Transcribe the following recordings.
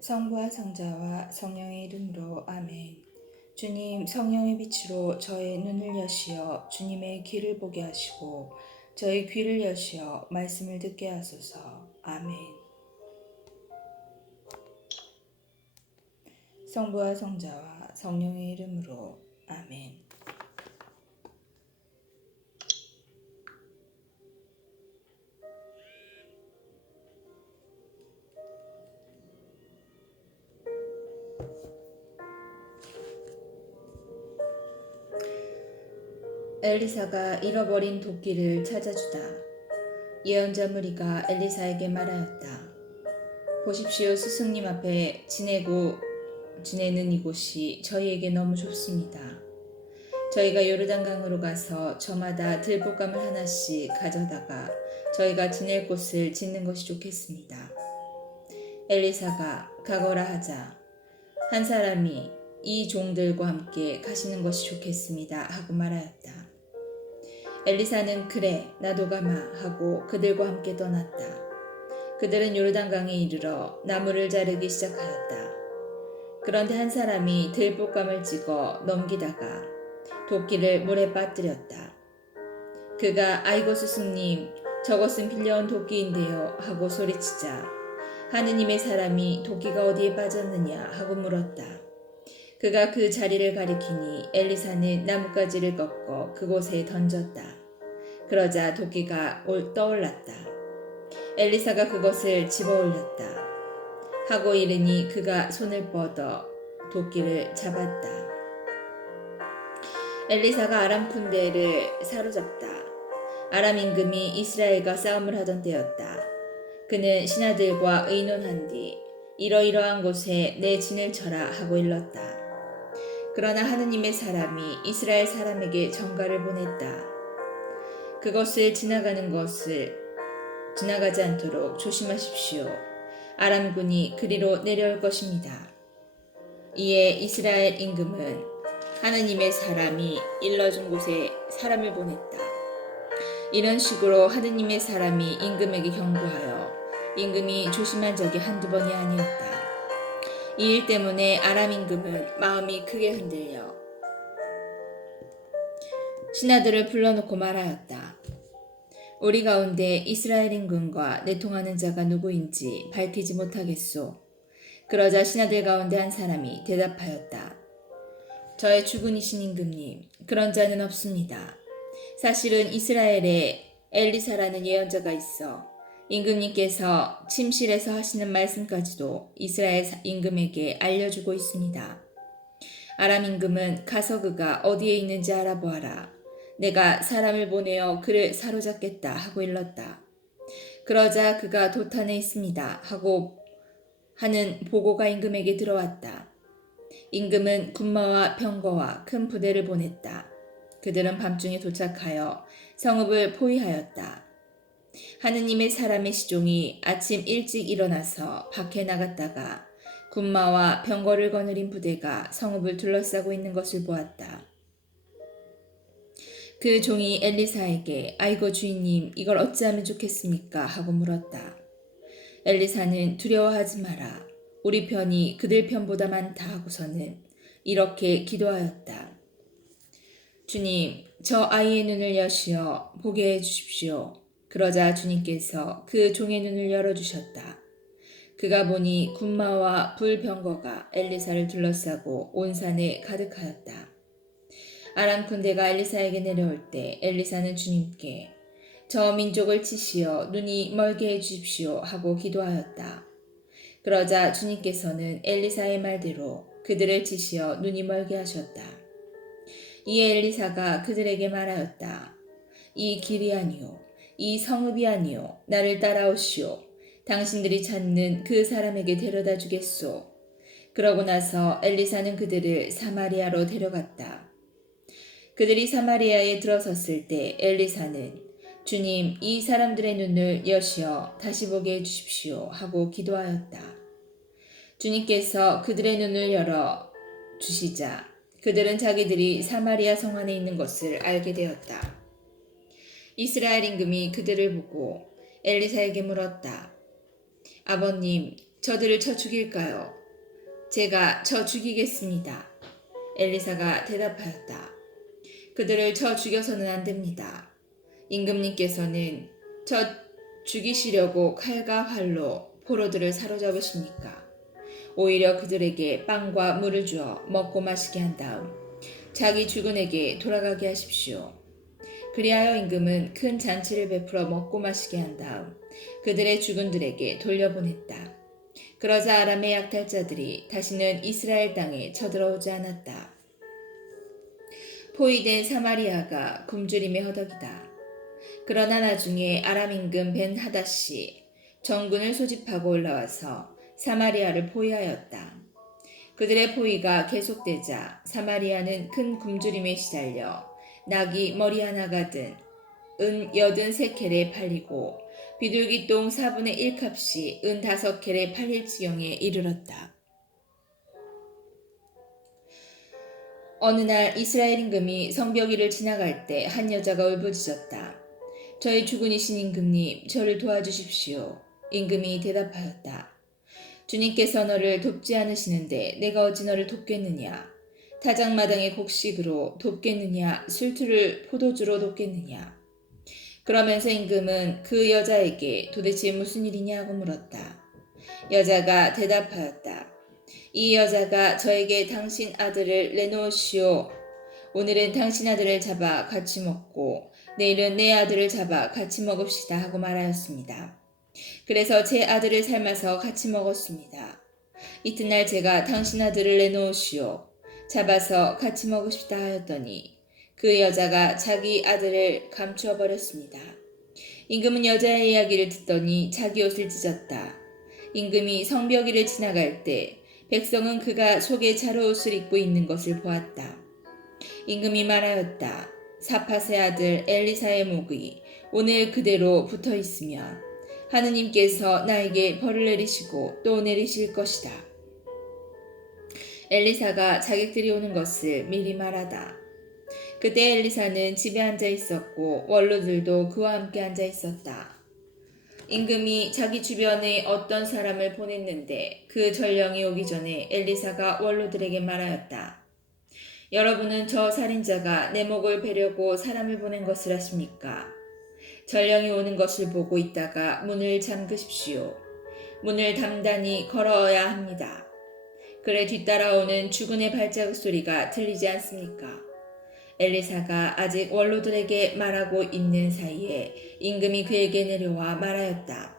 성부와 성자와 성령의 이름으로 아멘. 주님, 성령의 빛으로 저의 눈을 여시어 주님의 귀를 보게 하시고 저의 귀를 여시어 말씀을 듣게 하소서. 아멘. 성부와 성자와 성령의 이름으로 아멘. 엘리사가 잃어버린 도끼를 찾아주다. 예언자 무리가 엘리사에게 말하였다. 보십시오, 스승님 앞에 지내는 이곳이 저희에게 너무 좁습니다. 저희가 요르단강으로 가서 저마다 들볶음을 하나씩 가져다가 저희가 지낼 곳을 짓는 것이 좋겠습니다. 엘리사가 가거라 하자 한 사람이 이 종들과 함께 가시는 것이 좋겠습니다 하고 말하였다. 엘리사는 그래 나도 가마 하고 그들과 함께 떠났다. 그들은 요르단강에 이르러 나무를 자르기 시작하였다. 그런데 한 사람이 들볶음을 찍어 넘기다가 도끼를 물에 빠뜨렸다. 그가 아이고 스승님 저것은 빌려온 도끼인데요 하고 소리치자 하느님의 사람이 도끼가 어디에 빠졌느냐 하고 물었다. 그가 그 자리를 가리키니 엘리사는 나뭇가지를 꺾어 그곳에 던졌다. 그러자 도끼가 떠올랐다. 엘리사가 그것을 집어올렸다. 하고 이르니 그가 손을 뻗어 도끼를 잡았다. 엘리사가 아람 군대를 사로잡다. 아람 임금이 이스라엘과 싸움을 하던 때였다. 그는 신하들과 의논한 뒤 이러이러한 곳에 내 진을 쳐라 하고 일렀다. 그러나 하느님의 사람이 이스라엘 사람에게 전가를 보냈다. 그것을 지나가지 않도록 조심하십시오. 아람군이 그리로 내려올 것입니다. 이에 이스라엘 임금은 하느님의 사람이 일러준 곳에 사람을 보냈다. 이런 식으로 하느님의 사람이 임금에게 경고하여 임금이 조심한 적이 한두 번이 아니었다. 이 일 때문에 아람 임금은 마음이 크게 흔들려 신하들을 불러놓고 말하였다. 우리 가운데 이스라엘 임금과 내통하는 자가 누구인지 밝히지 못하겠소. 그러자 신하들 가운데 한 사람이 대답하였다. 저의 주군이신 임금님, 그런 자는 없습니다. 사실은 이스라엘에 엘리사라는 예언자가 있어 임금님께서 침실에서 하시는 말씀까지도 이스라엘 임금에게 알려주고 있습니다. 아람 임금은 가서 그가 어디에 있는지 알아보아라. 내가 사람을 보내어 그를 사로잡겠다 하고 일렀다. 그러자 그가 도탄에 있습니다 하고 하는 보고가 임금에게 들어왔다. 임금은 군마와 병거와 큰 부대를 보냈다. 그들은 밤중에 도착하여 성읍을 포위하였다. 하느님의 사람의 시종이 아침 일찍 일어나서 밖에 나갔다가 군마와 병거를 거느린 부대가 성읍을 둘러싸고 있는 것을 보았다. 그 종이 엘리사에게 아이고 주인님 이걸 어찌하면 좋겠습니까 하고 물었다. 엘리사는 두려워하지 마라. 우리 편이 그들 편보다 많다 하고서는 이렇게 기도하였다. 주님 저 아이의 눈을 여시어 보게 해주십시오. 그러자 주님께서 그 종의 눈을 열어주셨다. 그가 보니 군마와 불병거가 엘리사를 둘러싸고 온 산에 가득하였다. 아람 군대가 엘리사에게 내려올 때 엘리사는 주님께 저 민족을 치시어 눈이 멀게 해주십시오 하고 기도하였다. 그러자 주님께서는 엘리사의 말대로 그들을 치시어 눈이 멀게 하셨다. 이에 엘리사가 그들에게 말하였다. 이 길이 아니오 이 성읍이 아니오 나를 따라오시오. 당신들이 찾는 그 사람에게 데려다 주겠소. 그러고 나서 엘리사는 그들을 사마리아로 데려갔다. 그들이 사마리아에 들어섰을 때 엘리사는 주님 이 사람들의 눈을 여시어 다시 보게 해주십시오 하고 기도하였다. 주님께서 그들의 눈을 열어 주시자 그들은 자기들이 사마리아 성 안에 있는 것을 알게 되었다. 이스라엘 임금이 그들을 보고 엘리사에게 물었다. 아버님 저들을 쳐 죽일까요? 제가 쳐 죽이겠습니다. 엘리사가 대답하였다. 그들을 쳐 죽여서는 안 됩니다. 임금님께서는 쳐 죽이시려고 칼과 활로 포로들을 사로잡으십니까? 오히려 그들에게 빵과 물을 주어 먹고 마시게 한 다음 자기 주군에게 돌아가게 하십시오. 그리하여 임금은 큰 잔치를 베풀어 먹고 마시게 한 다음 그들의 주군들에게 돌려보냈다. 그러자 아람의 약탈자들이 다시는 이스라엘 땅에 쳐들어오지 않았다. 포위된 사마리아가 굶주림의 허덕이다. 그러나 나중에 아람 임금 벤 하닷이 정군을 소집하고 올라와서 사마리아를 포위하였다. 그들의 포위가 계속되자 사마리아는 큰 굶주림에 시달려 낙이 머리 하나가 든 은 83켈에 팔리고 비둘기똥 4분의 1 값이 은 5켈에 팔릴 지경에 이르렀다. 어느 날 이스라엘 임금이 성벽위를 지나갈 때 한 여자가 울부짖었다. 저희 주군이신 임금님, 저를 도와주십시오. 임금이 대답하였다. 주님께서 너를 돕지 않으시는데 내가 어찌 너를 돕겠느냐. 타작마당의 곡식으로 돕겠느냐, 술투를 포도주로 돕겠느냐. 그러면서 임금은 그 여자에게 도대체 무슨 일이냐고 물었다. 여자가 대답하였다. 이 여자가 저에게 당신 아들을 내놓으시오. 오늘은 당신 아들을 잡아 같이 먹고 내일은 내 아들을 잡아 같이 먹읍시다 하고 말하였습니다. 그래서 제 아들을 삶아서 같이 먹었습니다. 이튿날 제가 당신 아들을 내놓으시오. 잡아서 같이 먹읍시다 하였더니 그 여자가 자기 아들을 감추어 버렸습니다. 임금은 여자의 이야기를 듣더니 자기 옷을 찢었다. 임금이 성벽위를 지나갈 때 백성은 그가 속에 자루옷을 입고 있는 것을 보았다. 임금이 말하였다. 사팟의 아들 엘리사의 목이 오늘 그대로 붙어 있으면 하느님께서 나에게 벌을 내리시고 또 내리실 것이다. 엘리사가 자객들이 오는 것을 미리 말하다. 그때 엘리사는 집에 앉아 있었고 원로들도 그와 함께 앉아 있었다. 임금이 자기 주변에 어떤 사람을 보냈는데 그 전령이 오기 전에 엘리사가 원로들에게 말하였다. 여러분은 저 살인자가 내 목을 베려고 사람을 보낸 것을 아십니까? 전령이 오는 것을 보고 있다가 문을 잠그십시오. 문을 단단히 걸어야 합니다. 그래 뒤따라오는 주군의 발자국 소리가 들리지 않습니까? 엘리사가 아직 원로들에게 말하고 있는 사이에 임금이 그에게 내려와 말하였다.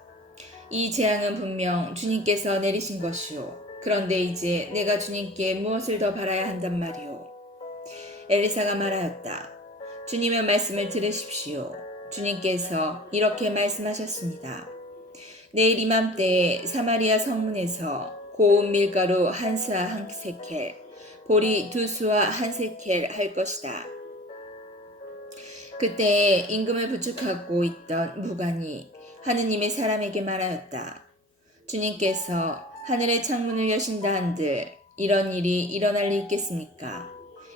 이 재앙은 분명 주님께서 내리신 것이오. 그런데 이제 내가 주님께 무엇을 더 바라야 한단 말이오. 엘리사가 말하였다. 주님의 말씀을 들으십시오. 주님께서 이렇게 말씀하셨습니다. 내일 이맘때에 사마리아 성문에서 고운 밀가루 한 스와 한 세켈, 보리 2수와 한 세켈 할 것이다. 그때에 임금을 부축하고 있던 무관이 하느님의 사람에게 말하였다. 주님께서 하늘의 창문을 여신다 한들 이런 일이 일어날 리 있겠습니까?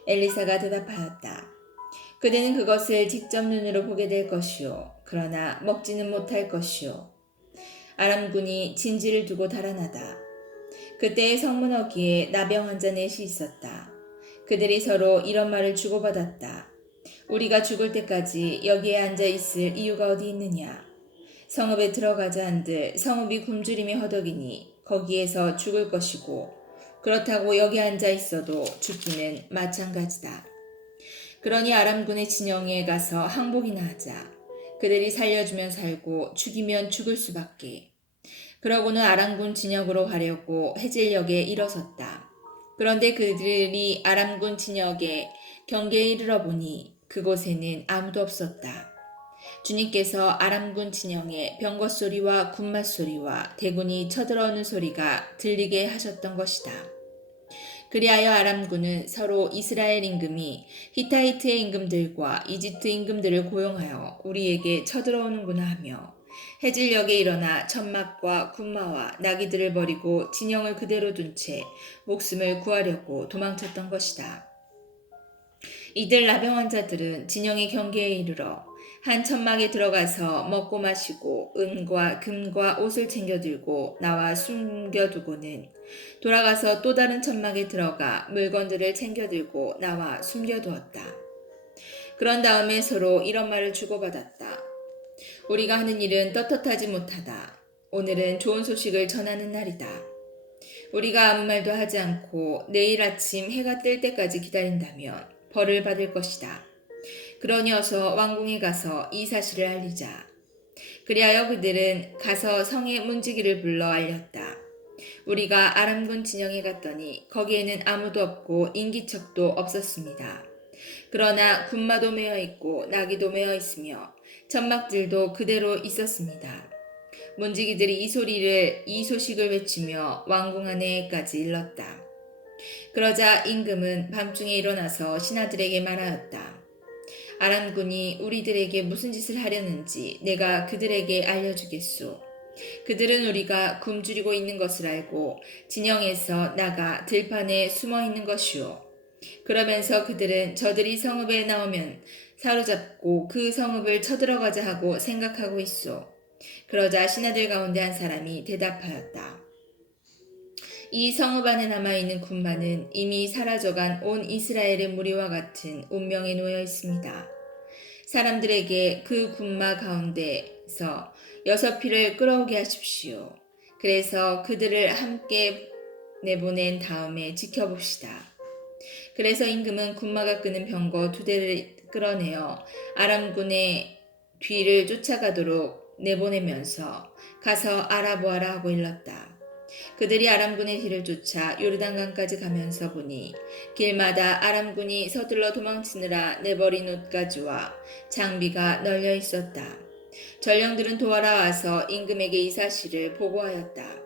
엘리사가 대답하였다. 그대는 그것을 직접 눈으로 보게 될 것이요. 그러나 먹지는 못할 것이요. 아람군이 진지를 두고 달아나다. 그때의 성문어기에 나병 환자 넷이 있었다. 그들이 서로 이런 말을 주고받았다. 우리가 죽을 때까지 여기에 앉아 있을 이유가 어디 있느냐. 성읍에 들어가자 한들 성읍이 굶주림이 허덕이니 거기에서 죽을 것이고 그렇다고 여기 앉아 있어도 죽기는 마찬가지다. 그러니 아람군의 진영에 가서 항복이나 하자. 그들이 살려주면 살고 죽이면 죽을 수밖에. 그러고는 아람군 진영으로 가려고 해질역에 일어섰다. 그런데 그들이 아람군 진영의 경계에 이르러 보니 그곳에는 아무도 없었다. 주님께서 아람군 진영에 병거 소리와 군맛 소리와 대군이 쳐들어오는 소리가 들리게 하셨던 것이다. 그리하여 아람군은 서로 이스라엘 임금이 히타이트의 임금들과 이집트 임금들을 고용하여 우리에게 쳐들어오는구나 하며 해질역에 일어나 천막과 군마와 나귀들을 버리고 진영을 그대로 둔 채 목숨을 구하려고 도망쳤던 것이다. 이들 나병 환자들은 진영의 경계에 이르러 한 천막에 들어가서 먹고 마시고 은과 금과 옷을 챙겨 들고 나와 숨겨두고는 돌아가서 또 다른 천막에 들어가 물건들을 챙겨 들고 나와 숨겨두었다. 그런 다음에 서로 이런 말을 주고받았다. 우리가 하는 일은 떳떳하지 못하다. 오늘은 좋은 소식을 전하는 날이다. 우리가 아무 말도 하지 않고 내일 아침 해가 뜰 때까지 기다린다면 벌을 받을 것이다. 그러니 어서 왕궁에 가서 이 사실을 알리자. 그리하여 그들은 가서 성의 문지기를 불러 알렸다. 우리가 아람군 진영에 갔더니 거기에는 아무도 없고 인기척도 없었습니다. 그러나 군마도 메어 있고 나귀도 메어 있으며 천막들도 그대로 있었습니다. 문지기들이 이 소식을 외치며 왕궁 안에까지 일렀다. 그러자 임금은 밤중에 일어나서 신하들에게 말하였다. 아람군이 우리들에게 무슨 짓을 하려는지 내가 그들에게 알려주겠소. 그들은 우리가 굶주리고 있는 것을 알고 진영에서 나가 들판에 숨어 있는 것이오. 그러면서 그들은 저들이 성읍에 나오면 사로잡고 그 성읍을 쳐들어가자 하고 생각하고 있소. 그러자 신하들 가운데 한 사람이 대답하였다. 이 성읍 안에 남아있는 군마는 이미 사라져간 온 이스라엘의 무리와 같은 운명에 놓여 있습니다. 사람들에게 그 군마 가운데서 6필을 끌어오게 하십시오. 그래서 그들을 함께 내보낸 다음에 지켜봅시다. 그래서 임금은 군마가 끄는 병거 2대를 끌어내어 아람군의 뒤를 쫓아가도록 내보내면서 가서 알아보아라 하고 일렀다. 그들이 아람군의 뒤를 쫓아 요르단강까지 가면서 보니 길마다 아람군이 서둘러 도망치느라 내버린 옷가지와 장비가 널려 있었다. 전령들은 도하러 와서 임금에게 이 사실을 보고하였다.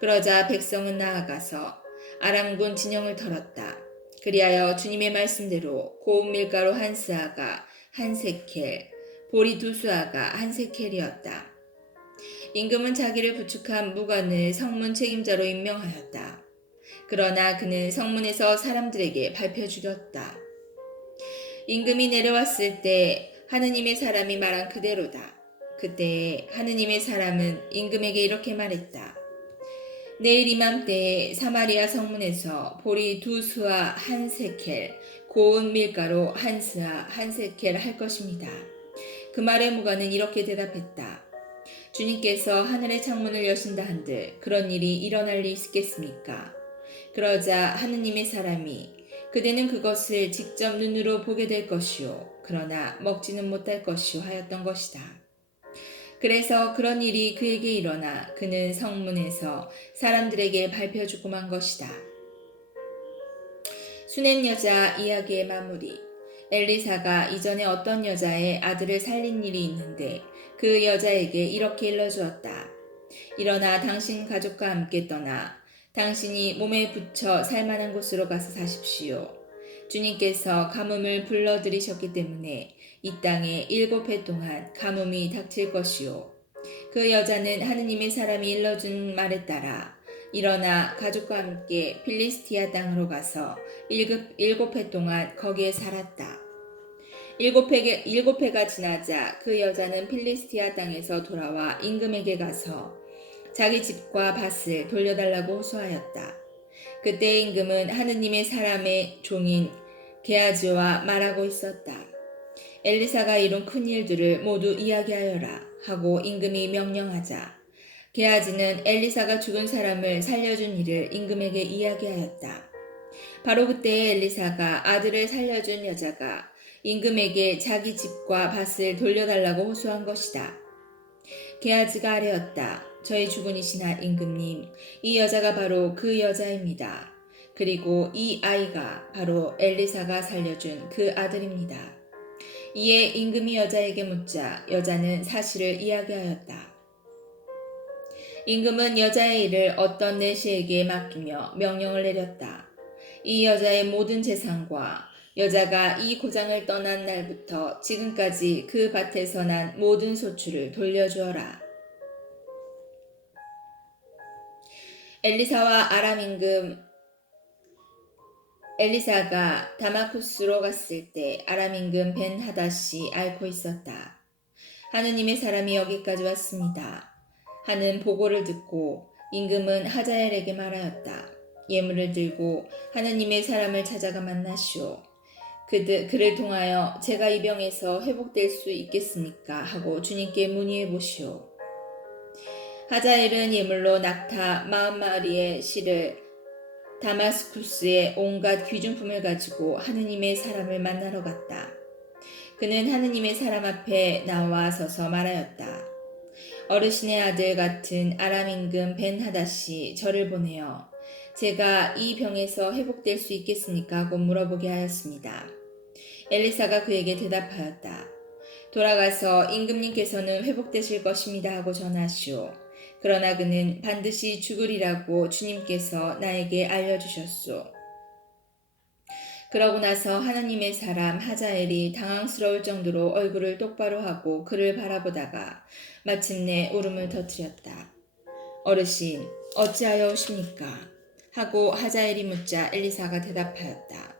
그러자 백성은 나아가서 아람군 진영을 털었다. 그리하여 주님의 말씀대로 고운 밀가루 한 스아가 한 세켈, 보리 2수아가 한 세켈이었다. 임금은 자기를 부축한 무관을 성문 책임자로 임명하였다. 그러나 그는 성문에서 사람들에게 발표주렸다. 임금이 내려왔을 때 하느님의 사람이 말한 그대로다. 그때 하느님의 사람은 임금에게 이렇게 말했다. 내일 이맘때에 사마리아 성문에서 보리 2수아 한 세켈, 고운 밀가루 한 스아 한 세켈 할 것입니다. 그 말에 무관은 이렇게 대답했다. 주님께서 하늘의 창문을 여신다 한들 그런 일이 일어날 리 있겠습니까? 그러자 하느님의 사람이 그대는 그것을 직접 눈으로 보게 될 것이요 그러나 먹지는 못할 것이요 하였던 것이다. 그래서 그런 일이 그에게 일어나 그는 성문에서 사람들에게 발표주고 만 것이다. 수냄 여자 이야기의 마무리. 엘리사가 이전에 어떤 여자의 아들을 살린 일이 있는데 그 여자에게 이렇게 일러주었다. 일어나 당신 가족과 함께 떠나 당신이 몸에 붙여 살만한 곳으로 가서 사십시오. 주님께서 가뭄을 불러들이셨기 때문에 이 땅에 7해 동안 가뭄이 닥칠 것이요. 그 여자는 하느님의 사람이 일러준 말에 따라 일어나 가족과 함께 필리스티아 땅으로 가서 7해 동안 거기에 살았다. 7해가 지나자 그 여자는 필리스티아 땅에서 돌아와 임금에게 가서 자기 집과 밭을 돌려달라고 호소하였다. 그때 임금은 하느님의 사람의 종인 게하지와 말하고 있었다. 엘리사가 이룬 큰 일들을 모두 이야기하여라 하고 임금이 명령하자 게하지는 엘리사가 죽은 사람을 살려준 일을 임금에게 이야기하였다. 바로 그때 엘리사가 아들을 살려준 여자가 임금에게 자기 집과 밭을 돌려달라고 호소한 것이다. 게하지가 아뢰었다. 저희 주군이시나 임금님, 이 여자가 바로 그 여자입니다. 그리고 이 아이가 바로 엘리사가 살려준 그 아들입니다. 이에 임금이 여자에게 묻자 여자는 사실을 이야기하였다. 임금은 여자의 일을 어떤 내시에게 맡기며 명령을 내렸다. 이 여자의 모든 재산과 여자가 이 고장을 떠난 날부터 지금까지 그 밭에서 난 모든 소출을 돌려주어라. 엘리사가 다마쿠스로 갔을 때 아람 임금 벤 하닷이 앓고 있었다. 하느님의 사람이 여기까지 왔습니다. 하는 보고를 듣고 임금은 하자엘에게 말하였다. 예물을 들고 하느님의 사람을 찾아가 만나시오. 그를 통하여 제가 이 병에서 회복될 수 있겠습니까? 하고 주님께 문의해 보시오. 하자엘은 예물로 낙타 40마리의 실을 다마스쿠스의 온갖 귀중품을 가지고 하느님의 사람을 만나러 갔다. 그는 하느님의 사람 앞에 나와 서서 말하였다. 어르신의 아들 같은 아람 임금 벤하닷이 저를 보내어 제가 이 병에서 회복될 수 있겠습니까? 하고 물어보게 하였습니다. 엘리사가 그에게 대답하였다. 돌아가서 임금님께서는 회복되실 것입니다 하고 전하시오. 그러나 그는 반드시 죽으리라고 주님께서 나에게 알려주셨소. 그러고 나서 하나님의 사람 하자엘이 당황스러울 정도로 얼굴을 똑바로 하고 그를 바라보다가 마침내 울음을 터뜨렸다. 어르신, 어찌하여 오십니까? 하고 하자엘이 묻자 엘리사가 대답하였다.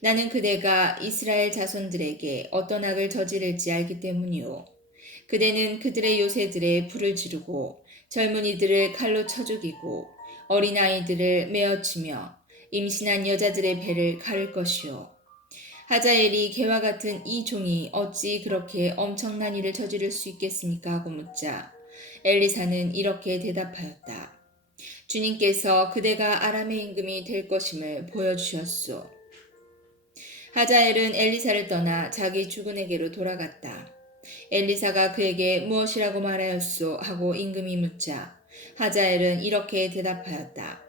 나는 그대가 이스라엘 자손들에게 어떤 악을 저지를지 알기 때문이오. 그대는 그들의 요새들에 불을 지르고 젊은이들을 칼로 쳐 죽이고 어린아이들을 메어치며 임신한 여자들의 배를 가를 것이오. 하자엘이 개와 같은 이 종이 어찌 그렇게 엄청난 일을 저지를 수 있겠습니까? 하고 묻자 엘리사는 이렇게 대답하였다. 주님께서 그대가 아람의 임금이 될 것임을 보여주셨소. 하자엘은 엘리사를 떠나 자기 주군에게로 돌아갔다. 엘리사가 그에게 무엇이라고 말하였소? 하고 임금이 묻자 하자엘은 이렇게 대답하였다.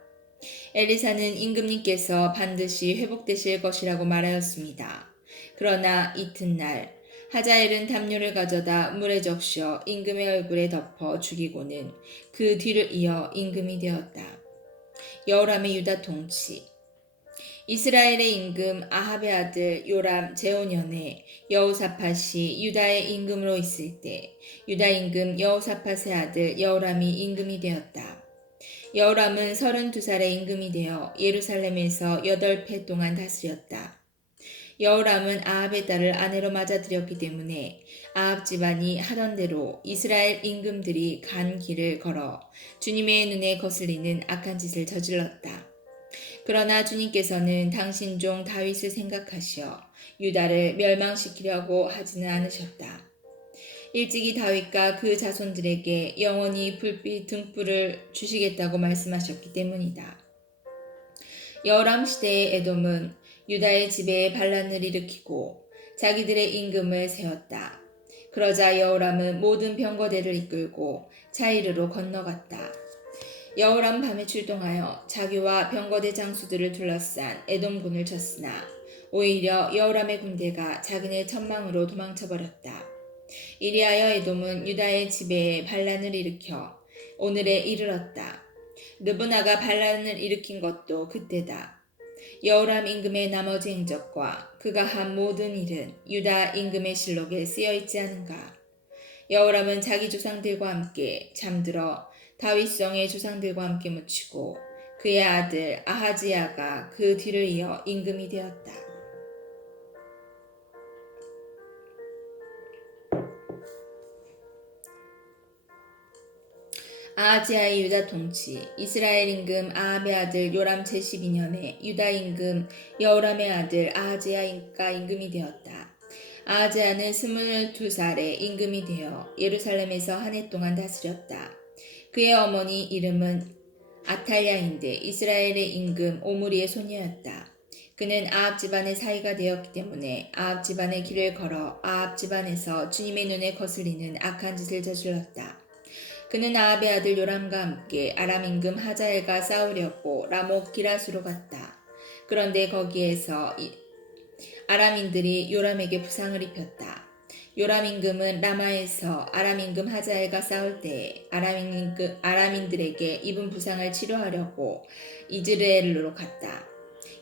엘리사는 임금님께서 반드시 회복되실 것이라고 말하였습니다. 그러나 이튿날 하자엘은 담요를 가져다 물에 적셔 임금의 얼굴에 덮어 죽이고는 그 뒤를 이어 임금이 되었다. 여호람의 유다 통치. 이스라엘의 임금 아합의 아들 요람 제5년에 여호사팟이 유다의 임금으로 있을 때 유다 임금 여호사팟의 아들 여호람이 임금이 되었다. 여호람은 32살의 임금이 되어 예루살렘에서 8해 동안 다스렸다. 여호람은 아합의 딸을 아내로 맞아들였기 때문에 아합 집안이 하던 대로 이스라엘 임금들이 간 길을 걸어 주님의 눈에 거슬리는 악한 짓을 저질렀다. 그러나 주님께서는 당신 종 다윗을 생각하시어 유다를 멸망시키려고 하지는 않으셨다. 일찍이 다윗과 그 자손들에게 영원히 불빛 등불을 주시겠다고 말씀하셨기 때문이다. 여호람 시대의 에돔은 유다의 지배에 반란을 일으키고 자기들의 임금을 세웠다. 그러자 여호람은 모든 병거대를 이끌고 차이르로 건너갔다. 여호람 밤에 출동하여 자기와 병거대 장수들을 둘러싼 에돔군을 쳤으나 오히려 여호람의 군대가 자기네 천망으로 도망쳐버렸다. 이리하여 에돔은 유다의 지배에 반란을 일으켜 오늘에 이르렀다. 르브나가 반란을 일으킨 것도 그때다. 여호람 임금의 나머지 행적과 그가 한 모든 일은 유다 임금의 실록에 쓰여있지 않은가. 여호람은 자기 조상들과 함께 잠들어 다윗성의 조상들과 함께 묻히고 그의 아들 아하지야가 그 뒤를 이어 임금이 되었다. 아하지야의 유다 통치. 이스라엘 임금 아합의 아들 요람 제12년에 유다 임금 여호람의 아들 아하지야가 임금이 되었다. 아하지야는 22살에 임금이 되어 예루살렘에서 한 해 동안 다스렸다. 그의 어머니 이름은 아탈랴인데 이스라엘의 임금 오므리의 소녀였다. 그는 아합 집안의 사이가 되었기 때문에 아합 집안의 길을 걸어 아합 집안에서 주님의 눈에 거슬리는 악한 짓을 저질렀다. 그는 아합의 아들 요람과 함께 아람 임금 하자엘과 싸우려고 라못 기라수로 갔다. 그런데 거기에서 아람인들이 요람에게 부상을 입혔다. 요람 임금은 라마에서 아람 임금 하자엘과 싸울 때에 아람인들에게 입은 부상을 치료하려고 이즈레엘로 갔다.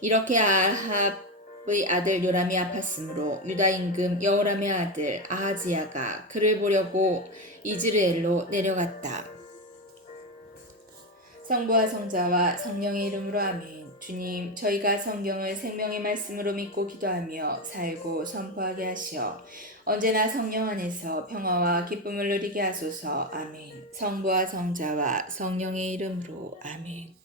이렇게 아합의 아들 요람이 아팠으므로 유다 임금 여호람의 아들 아하지야가 그를 보려고 이즈레엘로 내려갔다. 성부와 성자와 성령의 이름으로 아멘. 주님, 저희가 성경을 생명의 말씀으로 믿고 기도하며 살고 선포하게 하시어 언제나 성령 안에서 평화와 기쁨을 누리게 하소서. 아멘. 성부와 성자와 성령의 이름으로 아멘.